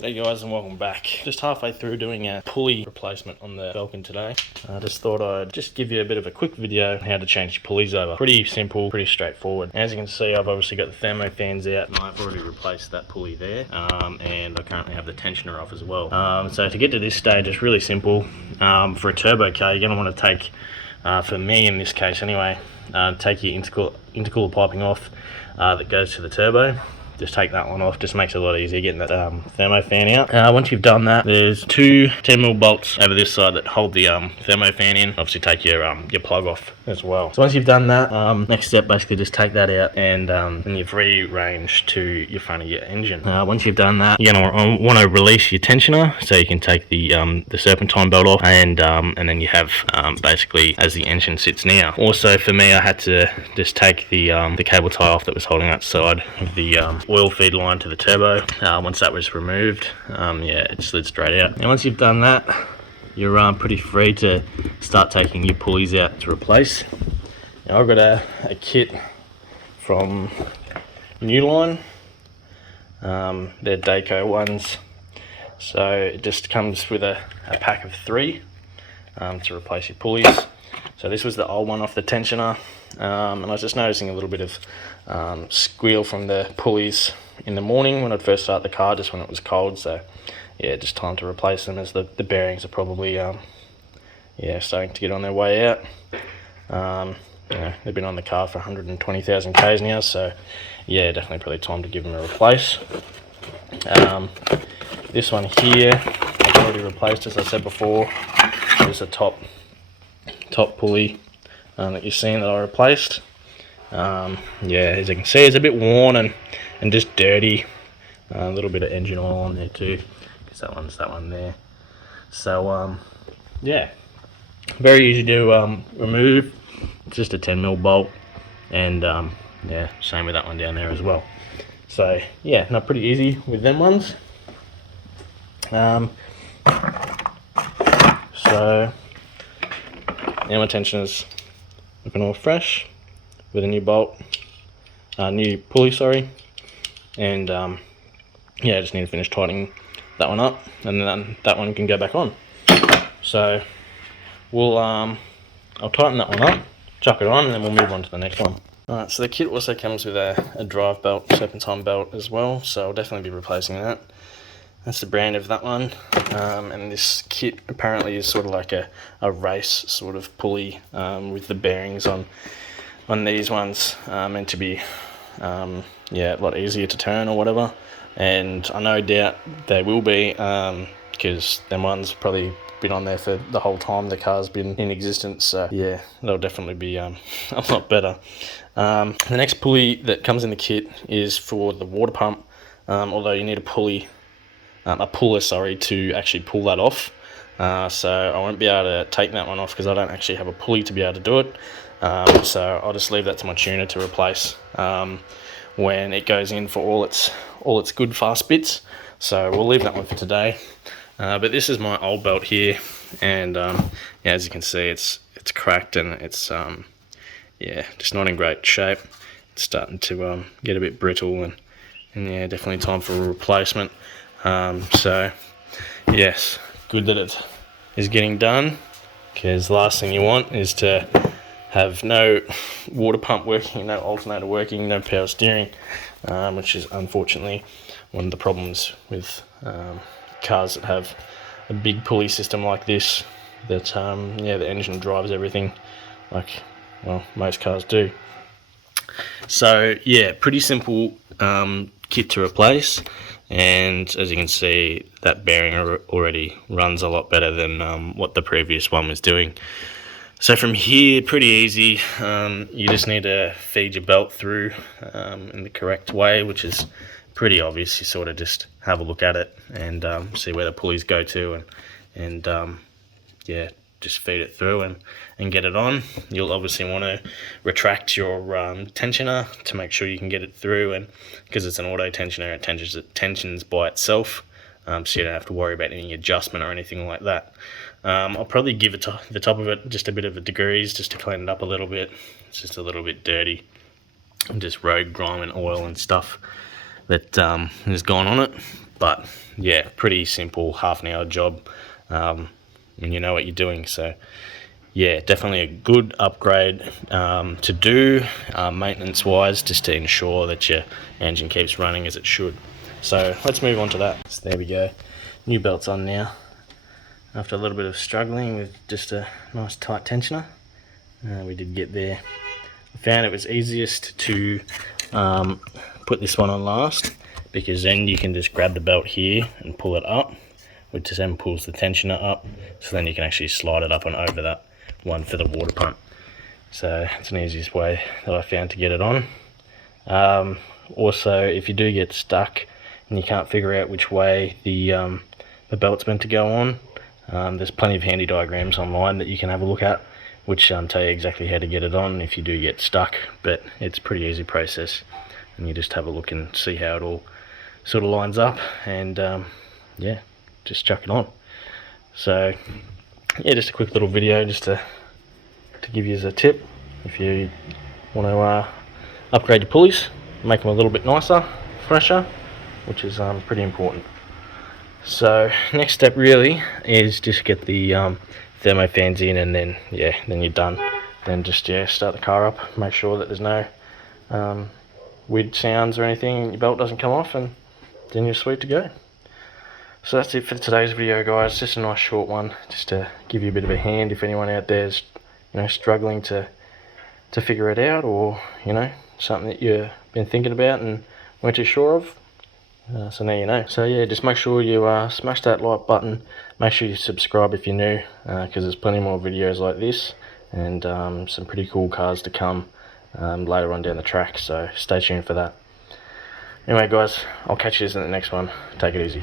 G'day guys and welcome back. Just halfway through doing a pulley replacement on the Falcon today. I just thought I'd just give you a bit of a quick video on how to change your pulleys over. Pretty simple, pretty straightforward. As you can see, I've obviously got the thermo fans out and I've already replaced that pulley there. And I currently have the tensioner off as well. So to get to this stage, it's really simple. For a turbo car, you're going to want to take, for me in this case anyway, take your intercooler piping off that goes to the turbo. Just take that one off, just makes it a lot easier getting that thermo fan out. Once you've done that, there's two 10mm bolts over this side that hold the thermo fan in. Obviously take your plug off as well. So once you've done that, next step basically just take that out and you've rearranged to your front of your engine. Once you've done that, you're going to want to release your tensioner, so you can take the Serpentine belt off, and then you have basically as the engine sits now. Also for me, I had to just take the cable tie off that was holding that side of the oil feed line to the turbo. Once that was removed, yeah, it slid straight out. And once you've done that, you're pretty free to start taking your pulleys out to replace. Now I've got a kit from New Line. They're Daco ones, so it just comes with a pack of 3 to replace your pulleys. So this was the old one off the tensioner, and I was just noticing a little bit of squeal from the pulleys in the morning when I'd first start the car, just when it was cold. So yeah, just time to replace them, as the bearings are probably yeah, starting to get on their way out. You know, they've been on the car for 120,000 k's now, so yeah, definitely probably time to give them a replace. This one here I've already replaced, as I said before. There's a top pulley that you're seeing that I replaced. Yeah, as you can see, it's a bit worn and just dirty. A little bit of engine oil on there too, because that one there. So yeah, very easy to remove. It's just a 10mm bolt, and yeah, same with that one down there as well. So yeah, not pretty easy with them ones. So now my tensioner's looking all fresh with a new bolt, new pulley, sorry, and yeah, I just need to finish tightening that one up, and then that one can go back on. So we'll I'll tighten that one up, chuck it on, and then we'll move on to the next one. Alright, so the kit also comes with a drive belt, Serpentine belt as well, so I'll definitely be replacing that. That's the brand of that one, and this kit apparently is sort of like a race sort of pulley, with the bearings on these ones meant to be yeah, a lot easier to turn or whatever, and I no doubt they will be, because them ones probably been on there for the whole time the car's been in existence. So yeah, they'll definitely be a lot better. The next pulley that comes in the kit is for the water pump, although you need a puller, sorry, to actually pull that off. So I won't be able to take that one off because I don't actually have a pulley to be able to do it. So I'll just leave that to my tuner to replace when it goes in for all its good fast bits. So we'll leave that one for today. But this is my old belt here, and yeah, as you can see, it's cracked and it's yeah, just not in great shape. It's starting to get a bit brittle, and yeah, definitely time for a replacement. So yes, good that it is getting done, because the last thing you want is to have no water pump working, no alternator working, no power steering, which is unfortunately one of the problems with cars that have a big pulley system like this, that yeah, the engine drives everything like, well, most cars do. So yeah, pretty simple kit to replace, and as you can see, that bearing already runs a lot better than what the previous one was doing. So from here, pretty easy. You just need to feed your belt through in the correct way, which is pretty obvious. You sort of just have a look at it and see where the pulleys go to, and yeah, just feed it through and get it on. You'll obviously want to retract your tensioner to make sure you can get it through, and because it's an auto tensioner, it tensions by itself, so you don't have to worry about any adjustment or anything like that. I'll probably give it to the top of it just a bit of a degrease just to clean it up a little bit. It's just a little bit dirty, and just road grime and oil and stuff that has gone on it. But yeah, pretty simple, half an hour job when you know what you're doing. So yeah, definitely a good upgrade to do maintenance wise, just to ensure that your engine keeps running as it should. So let's move on to that. So there we go, new belt's on now after a little bit of struggling with just a nice tight tensioner. We did get there. I found it was easiest to put this one on last, because then you can just grab the belt here and pull it up, which then pulls the tensioner up, so then you can actually slide it up and over that one for the water pump. So it's an easiest way that I found to get it on. Also, if you do get stuck and you can't figure out which way the belt's meant to go on, there's plenty of handy diagrams online that you can have a look at, which tell you exactly how to get it on if you do get stuck. But it's a pretty easy process, and you just have a look and see how it all sort of lines up, and yeah, just chuck it on. So yeah, just a quick little video just to give you as a tip if you want to upgrade your pulleys, make them a little bit nicer, fresher, which is pretty important. So next step really is just get the thermo fans in, and then yeah, then you're done. Then just start the car up, make sure that there's no weird sounds or anything, your belt doesn't come off, and then you're sweet to go. So that's it for today's video, guys. Just a nice short one, just to give you a bit of a hand if anyone out there is, you know, struggling to figure it out, or you know, something that you've been thinking about and weren't too sure of. So now you know. So yeah, just make sure you smash that like button, make sure you subscribe if you're new, because there's plenty more videos like this, and some pretty cool cars to come later on down the track, so stay tuned for that. Anyway guys, I'll catch you in the next one. Take it easy.